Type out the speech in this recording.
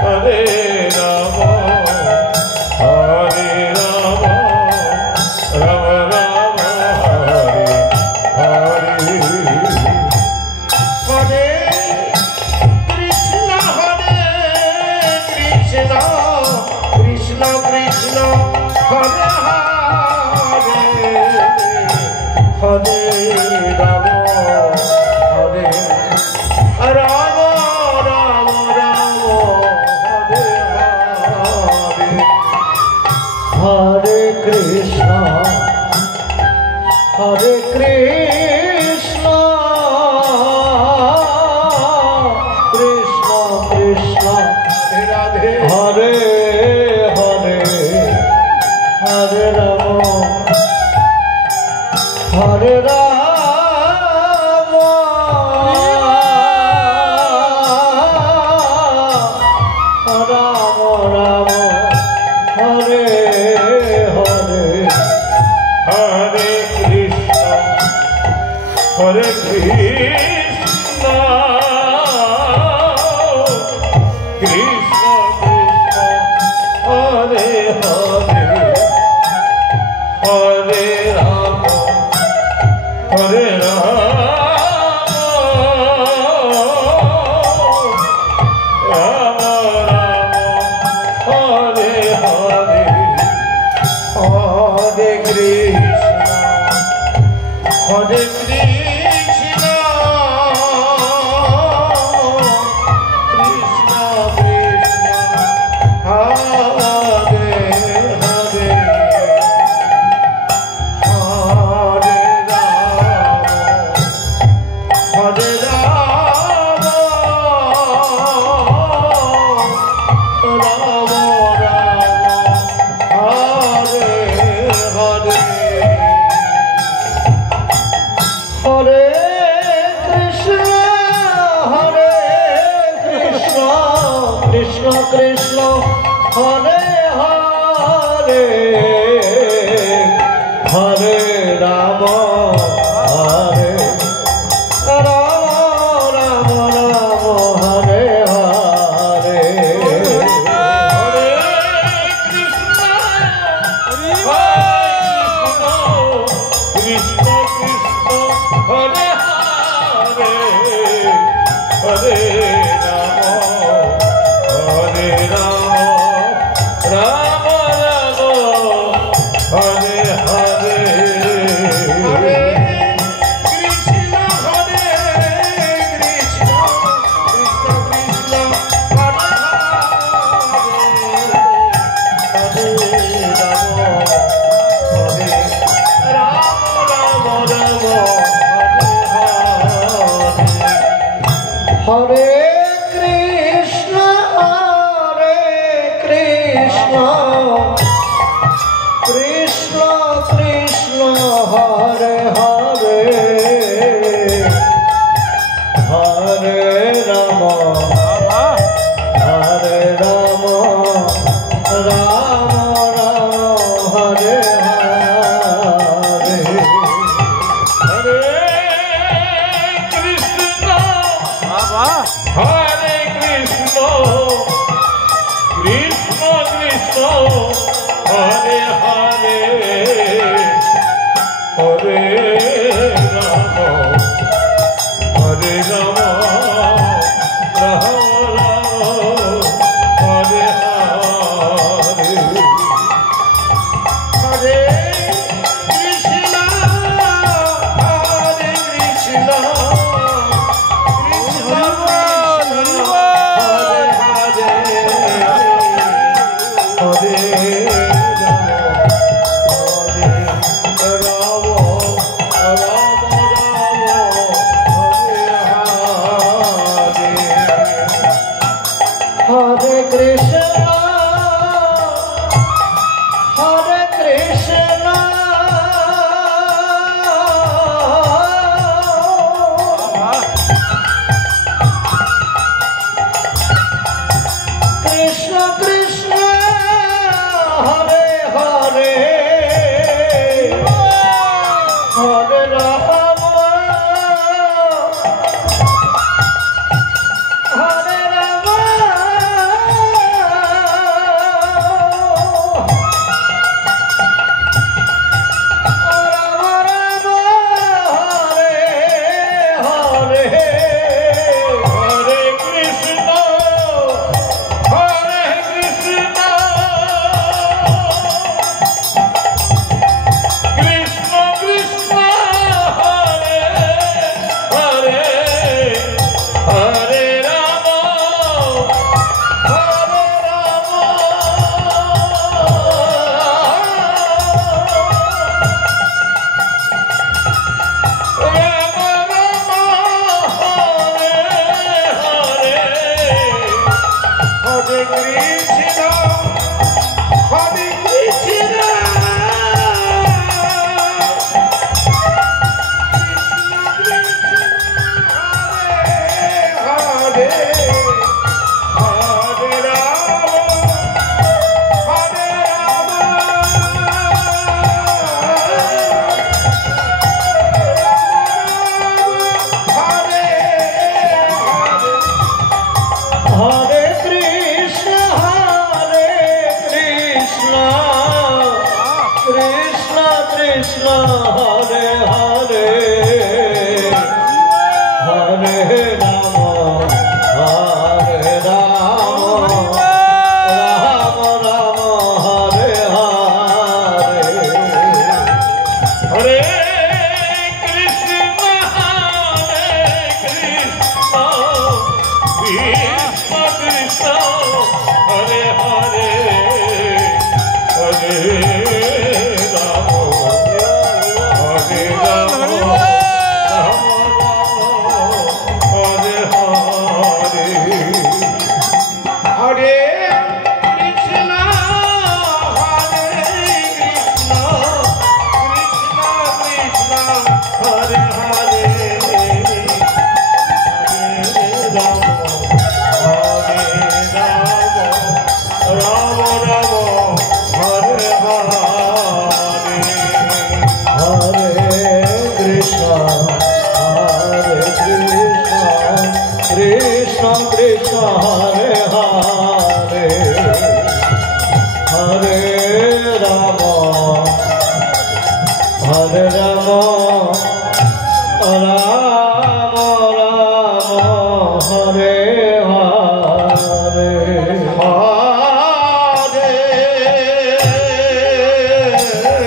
Hare Rama, Hare Rama, Rama Rama, Hare Hare. Krishna Krishna, Hare Hare, Hare Rama, Hare Rama, Rama Rama, Hare Hare, Hare Krishna, Hare Krishna, Krishna Krishna, Radhe Hare Hare, Hare Rama, Hare Rama, Rama Rama, Hare Hare, Hare Krishna, Hare Krishna, Krishna Krishna, Hare Hare, Hare Rama, Hare Rama, Rama Rama, Hare Hare, Hare Krishna, Hare Krishna, Krishna Krishna, Hare Hare, Hare Rama, Hare Rama, Rama Rama, Hare Hare. Hare Krishna, Krishna Krishna, Hare Hare, Hare Rama, Hare Rama, Rama Rama, Hare Hare, Hare Krishna, Krishna Krishna, Hare Hare, Hare Rama, Hare Rama, Rama Rama, Hare Hare, Hare Krishna, Krishna Krishna, Hare Hare, Hare Rama, Hare Rama, Rama Rama, Hare Krishna, Krishna Krishna, Hare Hare, Hare Rama, Hare Rama, Rama Rama, Hare Hare, Hare Krishna, Hare Krishna, Krishna Krishna, Hare Hare, Hare Rama, Hare Rama, Rama Rama, Hare Hare, Hare Krishna, Hare Krishna, Krishna Krishna, Hare Hare, Hare Krishna, Hare Krishna, Krishna Krishna, Hare Hare, Hare Rama, Hare Rama, Hare Krishna, Hare Krishna, Krishna Hare Hare Hare Rama Hare Rama Rama Rama Hare Hare Hare Krishna Krishna Krishna Hare Hare Hare Krishna Krishna Hare Hare Hare Rama Hare Rama Rama